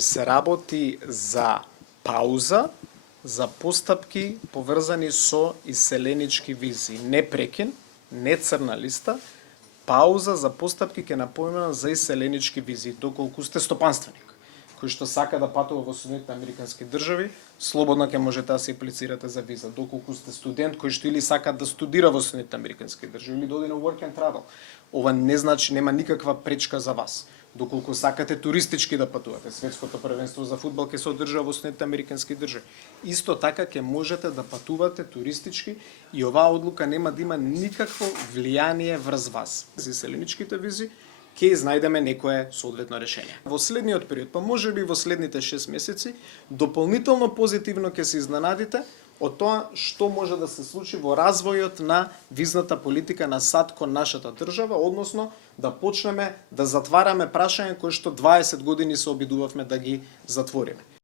Се работи за пауза за постапки поврзани со иселенички визи. Не прекин, не црна листа, пауза за постапки ќе напомнам за иселенички визи. Доколку сте стопанственик кој што сака да патува во Соединетите Американски држави, слободно ќе можете да се аплицирате за виза. Доколку сте студент кој што или сака да студира во Соединетите Американски држави или да оди на work and travel, ова не значи нема никаква пречка за вас. Доколку сакате туристички да патувате, светското првенство за фудбал ќе се одржува во Соединетите Американски држави. Исто така ќе можете да патувате туристички и оваа одлука нема да има никакво влијание врз вас. За иселеничките визи ќе изнајдеме некое соодветно решение. Во следниот период, па можеби во следните 6 месеци, дополнително позитивно ќе се изненадите од тоа што може да се случи во развојот на визната политика на САД кон нашата држава, односно да почнеме да затвараме прашања кои што 20 години се обидувавме да ги затвориме.